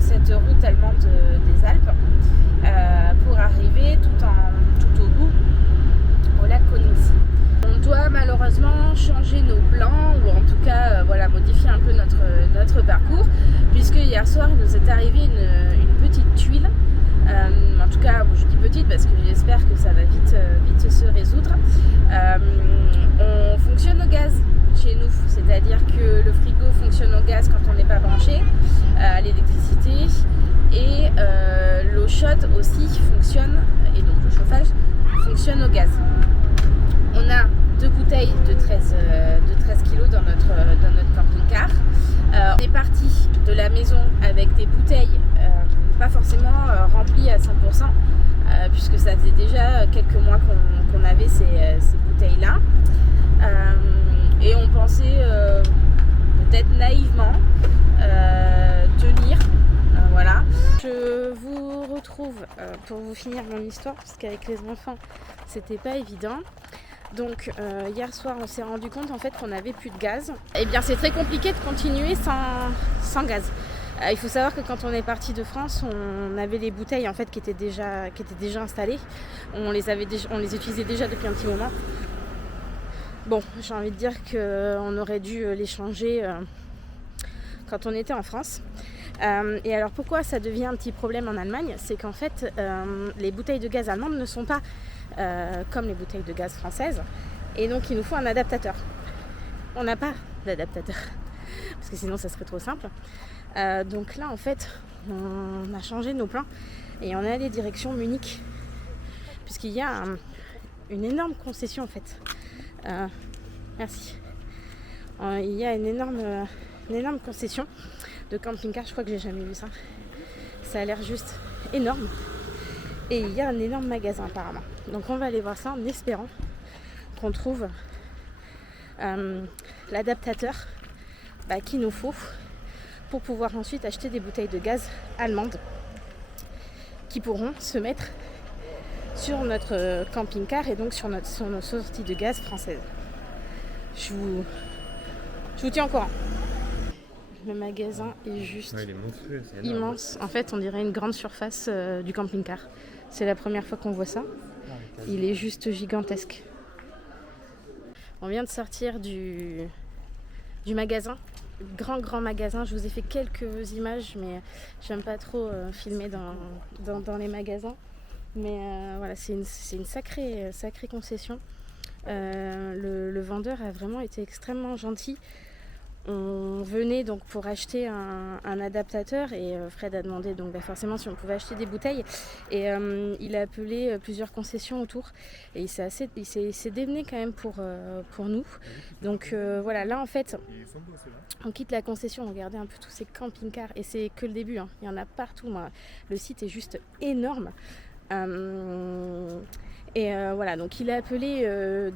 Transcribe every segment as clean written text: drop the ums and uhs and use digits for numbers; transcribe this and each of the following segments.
cette route allemande des Alpes pour arriver tout au bout au lac Königssee. On doit malheureusement changer nos plans ou en tout cas modifier un peu notre parcours, puisque hier soir il nous est arrivé une petite tuile. En tout cas, je dis petite parce que j'espère que ça va vite se résoudre. On fonctionne au gaz chez nous, c'est-à-dire que le frigo fonctionne au gaz quand on n'est pas branché à l'électricité, et l'eau chaude aussi fonctionne, et donc le chauffage fonctionne au gaz. On a 2 bouteilles de 13 kg dans notre camping-car. On est parti de la maison avec des bouteilles pas forcément remplies à 100%, puisque ça faisait déjà quelques mois qu'on avait ces bouteilles-là. Et on pensait peut-être naïvement tenir. Voilà. Je vous retrouve pour vous finir mon histoire, parce qu'avec les enfants, c'était pas évident. Donc hier soir, on s'est rendu compte en fait qu'on n'avait plus de gaz. Et bien c'est très compliqué de continuer sans gaz. Il faut savoir que quand on est parti de France, on avait les bouteilles en fait qui étaient déjà installées. On les utilisait déjà depuis un petit moment. Bon, j'ai envie de dire qu'on aurait dû les changer quand on était en France. Et alors pourquoi ça devient un petit problème en Allemagne, c'est qu'en fait les bouteilles de gaz allemandes ne sont pas comme les bouteilles de gaz françaises, et donc il nous faut un adaptateur. On n'a pas d'adaptateur parce que sinon ça serait trop simple. Donc là en fait on a changé nos plans et on est allé direction Munich, puisqu'il y a une énorme concession en fait. Merci. Il y a une énorme concession de camping-car, je crois que j'ai jamais vu ça. Ça a l'air juste énorme. Et il y a un énorme magasin apparemment. Donc on va aller voir ça en espérant qu'on trouve l'adaptateur qu'il nous faut pour pouvoir ensuite acheter des bouteilles de gaz allemandes qui pourront se mettre sur notre camping-car et donc sur nos sorties de gaz françaises. Je vous tiens au courant. Le magasin est juste il est monstrueux, c'est immense. En fait, on dirait une grande surface du camping-car. C'est la première fois qu'on voit ça. Il est juste gigantesque. On vient de sortir du magasin. Grand magasin. Je vous ai fait quelques images, mais j'aime pas trop filmer dans les magasins. Mais voilà, c'est une sacrée concession. Le vendeur a vraiment été extrêmement gentil. On venait donc pour acheter un adaptateur, et Fred a demandé donc forcément si on pouvait acheter des bouteilles, et il a appelé plusieurs concessions autour, et il s'est démené quand même pour nous. Donc voilà, là en fait on quitte la concession, on regardait un peu tous ces camping-cars, et c'est que le début, hein. Il y en a partout. Le site est juste énorme. Et voilà, donc il a appelé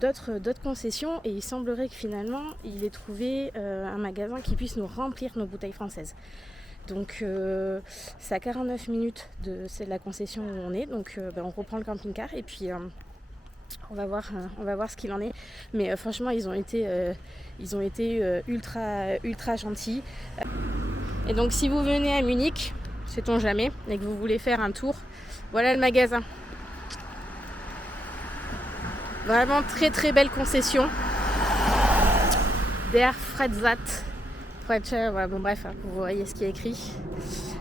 d'autres concessions, et il semblerait que finalement il ait trouvé un magasin qui puisse nous remplir nos bouteilles françaises. Donc c'est à 49 minutes de la concession où on est, donc on reprend le camping-car et puis on va voir ce qu'il en est. Mais franchement ils ont été ultra gentils. Et donc si vous venez à Munich, sait-on jamais, et que vous voulez faire un tour, voilà le magasin. Vraiment très belle concession. Der Freizeit. Voilà, bon bref, vous voyez ce qui est écrit.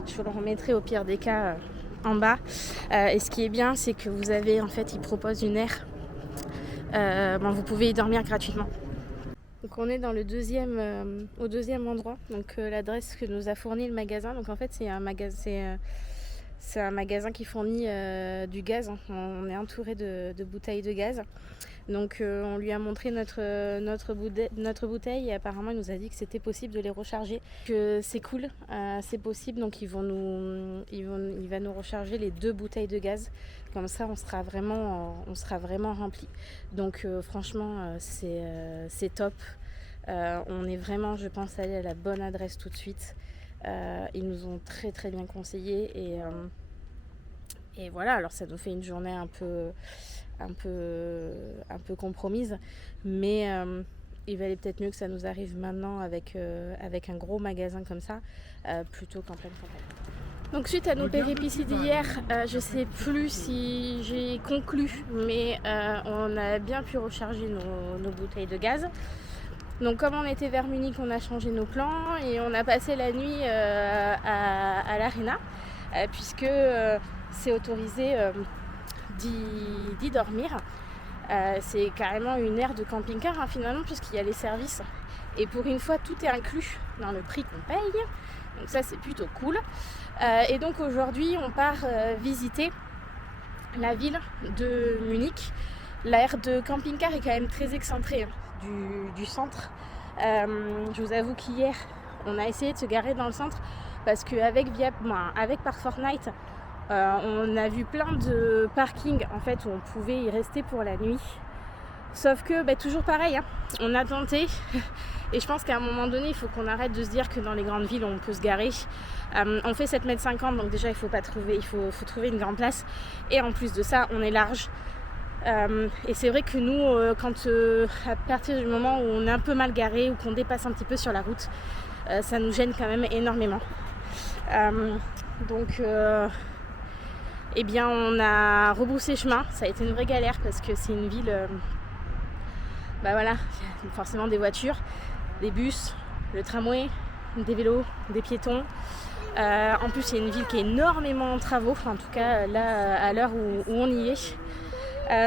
Je vous le remettrai au pire des cas en bas. Et ce qui est bien, c'est que vous avez, en fait, ils proposent une aire. Vous pouvez y dormir gratuitement. Donc on est dans au deuxième endroit. Donc l'adresse que nous a fourni le magasin. Donc en fait c'est un magasin qui fournit du gaz. On est entouré de bouteilles de gaz. Donc on lui a montré notre bouteille, et apparemment il nous a dit que c'était possible de les recharger. Que c'est cool, c'est possible. Donc il va nous recharger les 2 bouteilles de gaz. Comme ça on sera vraiment rempli. Donc franchement c'est top. On est vraiment, je pense, allé à la bonne adresse tout de suite. Ils nous ont très bien conseillé, et voilà. Alors ça nous fait une journée un peu compromise, mais il valait peut-être mieux que ça nous arrive maintenant avec un gros magasin comme ça, plutôt qu'en pleine campagne. Donc suite à nos péripéties d'hier, je sais plus si j'ai conclu, mais on a bien pu recharger nos bouteilles de gaz. Donc comme on était vers Munich, on a changé nos plans et on a passé la nuit à l'Arena, puisque c'est autorisé d'y dormir. C'est carrément une aire de camping-car finalement, puisqu'il y a les services. Et pour une fois, tout est inclus dans le prix qu'on paye. Donc ça, c'est plutôt cool. Et donc aujourd'hui, on part visiter la ville de Munich. L'aire de camping-car est quand même très excentrée du centre. Je vous avoue qu'hier, on a essayé de se garer dans le centre parce qu'avec Park Fortnite, on a vu plein de parkings en fait, où on pouvait y rester pour la nuit. Sauf que toujours pareil, on a tenté et je pense qu'à un moment donné il faut qu'on arrête de se dire que dans les grandes villes on peut se garer. On fait 7,50 m, donc déjà il faut trouver une grande place, et en plus de ça on est large. Et c'est vrai que nous, à partir du moment où on est un peu mal garé ou qu'on dépasse un petit peu sur la route, ça nous gêne quand même énormément. Donc on a rebroussé chemin. Ça a été une vraie galère parce que c'est une ville, il y a forcément des voitures, des bus, le tramway, des vélos, des piétons. En plus c'est une ville qui est énormément en travaux, en tout cas là à l'heure où on y est.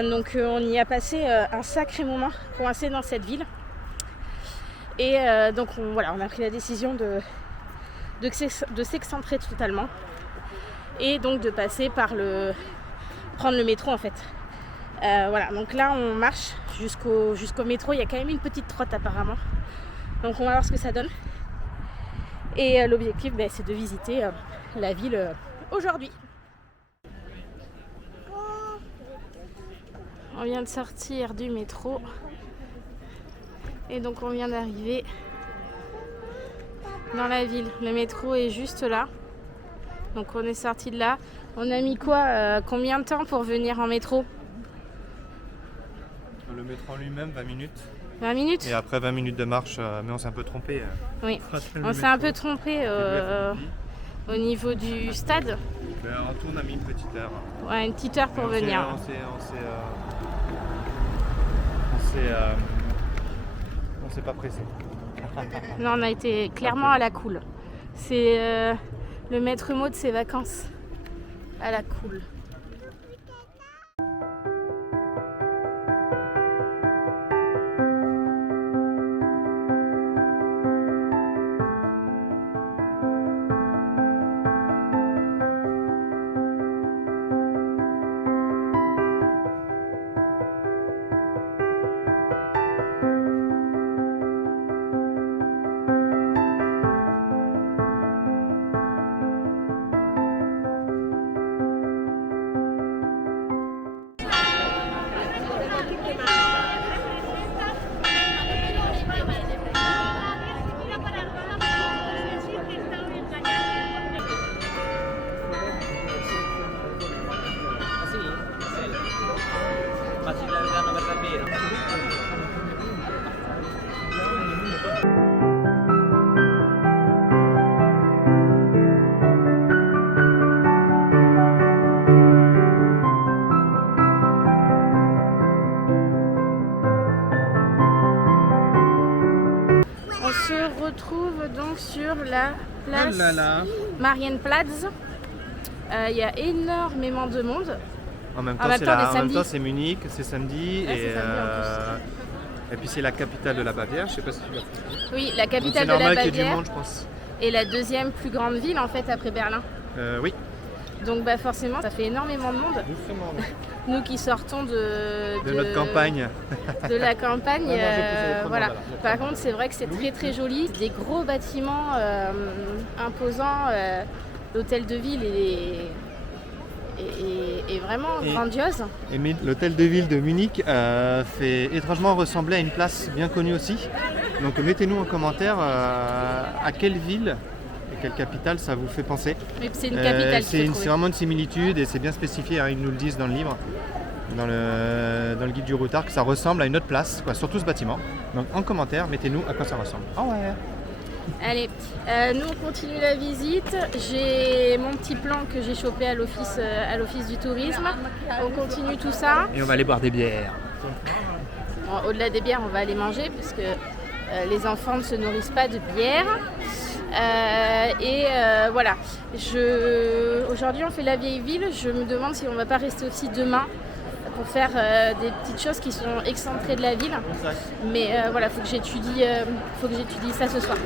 Donc on y a passé un sacré moment coincé dans cette ville. Et donc on a pris la décision de s'excentrer totalement. Et donc de passer prendre le métro en fait. Donc là on marche jusqu'au métro. Il y a quand même une petite trotte apparemment. Donc on va voir ce que ça donne. Et l'objectif c'est de visiter la ville aujourd'hui. On vient de sortir du métro et donc on vient d'arriver dans la ville. Le métro est juste là. Donc on est sorti de là. On a mis combien de temps pour venir en métro? Le métro en lui-même, 20 minutes. 20 minutes? Et après 20 minutes de marche, mais on s'est un peu trompé. Oui, on s'est un peu trompé au niveau du stade. En tout, on a mis une petite heure. Ouais, une petite heure pour venir. On s'est pas pressé. Non, on a été clairement à la cool. C'est le maître mot de ses vacances. À la cool. Retrouve donc sur la place Marienplatz. Il y a énormément de monde. En même temps, c'est Munich, c'est samedi. Ouais, et puis c'est la capitale de la Bavière, je sais pas si tu l'as fait. Oui, la capitale de la Bavière. C'est normal qu'il y ait du monde, je pense. Et la deuxième plus grande ville en fait après Berlin. Oui. Donc forcément, ça fait énormément de monde. Nous qui sortons de notre campagne. De la campagne, voilà. Par contre, c'est vrai que c'est très très joli. Des gros bâtiments imposants. L'hôtel de ville est vraiment grandiose. Et l'hôtel de ville de Munich fait étrangement ressembler à une place bien connue aussi. Donc mettez-nous en commentaire à quelle ville et quelle capitale ça vous fait penser. Mais c'est une capitale. C'est vraiment une similitude et c'est bien spécifié, ils nous le disent dans le livre. dans le guide du routard que ça ressemble à une autre place, quoi, sur tout ce bâtiment. Donc en commentaire, mettez-nous à quoi ça ressemble. Ah ouais. Allez, nous on continue la visite. J'ai mon petit plan que j'ai chopé à l'office du tourisme. On continue tout ça. Et on va aller boire des bières. Bon, au-delà des bières, on va aller manger parce que les enfants ne se nourrissent pas de bière. Voilà. Aujourd'hui, on fait la vieille ville. Je me demande si on ne va pas rester aussi demain pour faire des petites choses qui sont excentrées de la ville. Mais voilà, faut que j'étudie ça ce soir.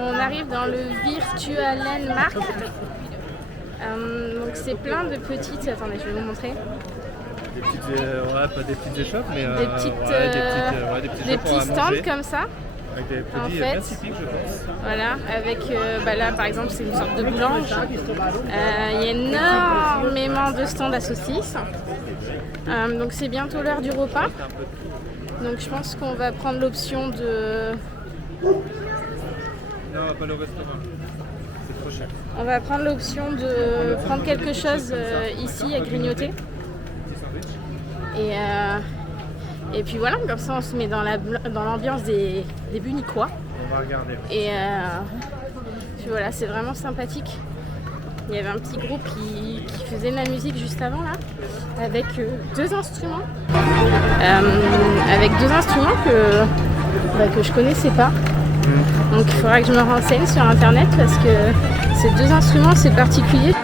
On arrive dans le Virtualenmarkt. Donc c'est plein de petites... Attendez, je vais vous montrer. Des petites, pas des petites échoppes, mais des petits stands comme ça. Avec des produits bien typiques, je pense. Voilà, avec là par exemple c'est une sorte de boulange. Il y a énormément de stands à saucisses. Donc c'est bientôt l'heure du repas. Donc je pense qu'on va prendre l'option de... Non, pas le restaurant. C'est trop cher. On va prendre l'option de prendre quelque chose ici à grignoter. Et puis voilà, comme ça on se met dans l'ambiance des Bunicois. On va regarder. Et puis voilà, c'est vraiment sympathique. Il y avait un petit groupe qui faisait de la musique juste avant là, avec deux instruments. Que je connaissais pas. Donc il faudra que je me renseigne sur internet parce que ces deux instruments c'est particulier.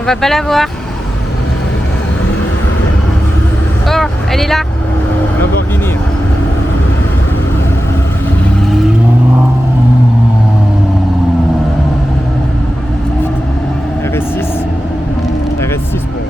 On va pas la voir. Oh, elle est là. Lamborghini. RS6. RS6 pour...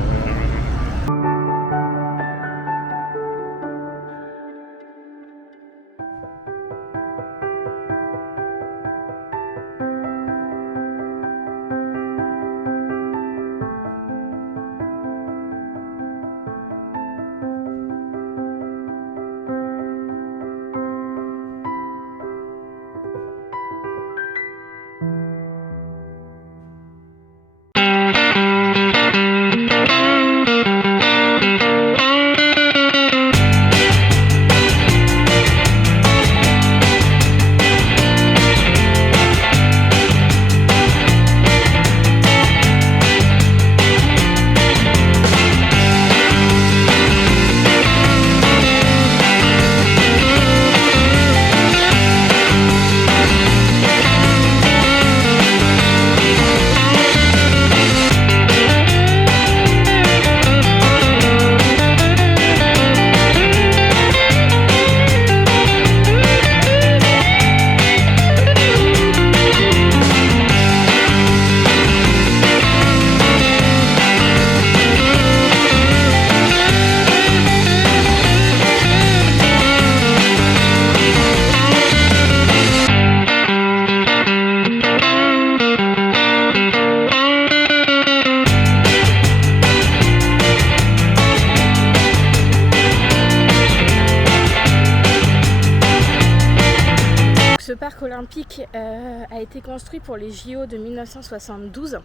olympique a été construit pour les JO de 1972.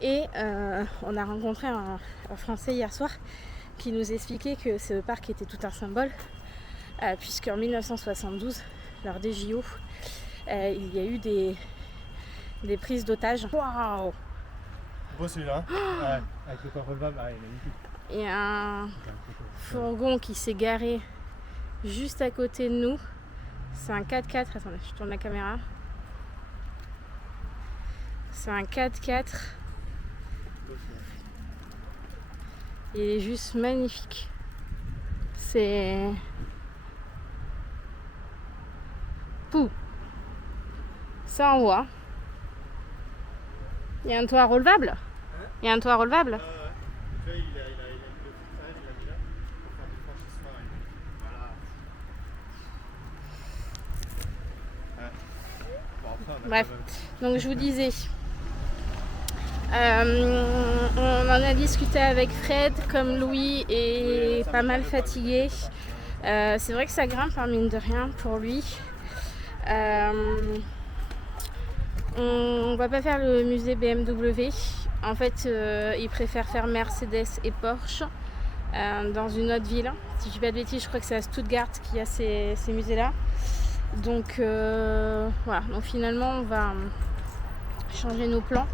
Et on a rencontré un Français hier soir qui nous expliquait que ce parc était tout un symbole, puisqu'en 1972, lors des JO, il y a eu des prises d'otages. Waouh! Beau celui-là, ouais, avec le corps relevable, il est magnifique. Il y a un fourgon qui s'est garé juste à côté de nous. C'est un 4x4. Attendez, je tourne la caméra. C'est un 4x4. Il est juste magnifique. C'est... Pouh. Ça envoie. Il y a un toit relevable. Il y a un toit relevable. Tu vois, il a mis là pour faire du franchissement. Voilà. Bon, après, Bref, donc je vous disais, on en a discuté avec Fred, comme Louis est pas mal fatigué. C'est vrai que ça grimpe, hein, mine de rien, pour lui. On va pas faire le musée BMW. En fait, il préfère faire Mercedes et Porsche dans une autre ville. Si je dis pas de bêtises, je crois que c'est à Stuttgart qu'il y a ces musées-là. Donc voilà, donc finalement on va changer nos plans.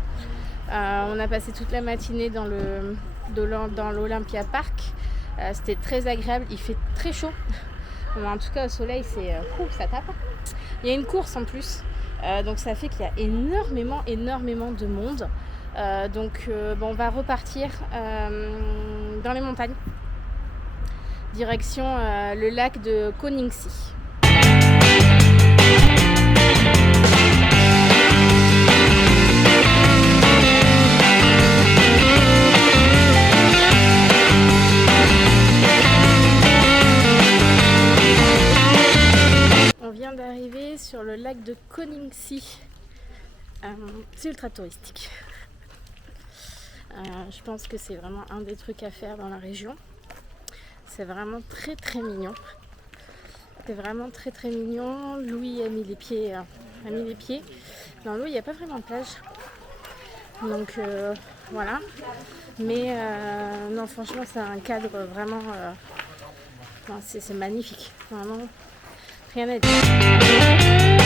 On a passé toute la matinée dans l'Olympia Park. C'était très agréable, il fait très chaud. En tout cas au soleil ça tape. Il y a une course en plus, donc ça fait qu'il y a énormément de monde. Donc on va repartir dans les montagnes, direction le lac de Königssee. On vient d'arriver sur le lac de Königssee. C'est ultra touristique. Je pense que c'est vraiment un des trucs à faire dans la région. C'est vraiment très mignon. C'est vraiment très mignon. Louis a mis les pieds. Dans l'eau, il n'y a pas vraiment de plage. Donc voilà. Mais non, franchement, c'est un cadre vraiment. C'est magnifique. Vraiment, rien à dire.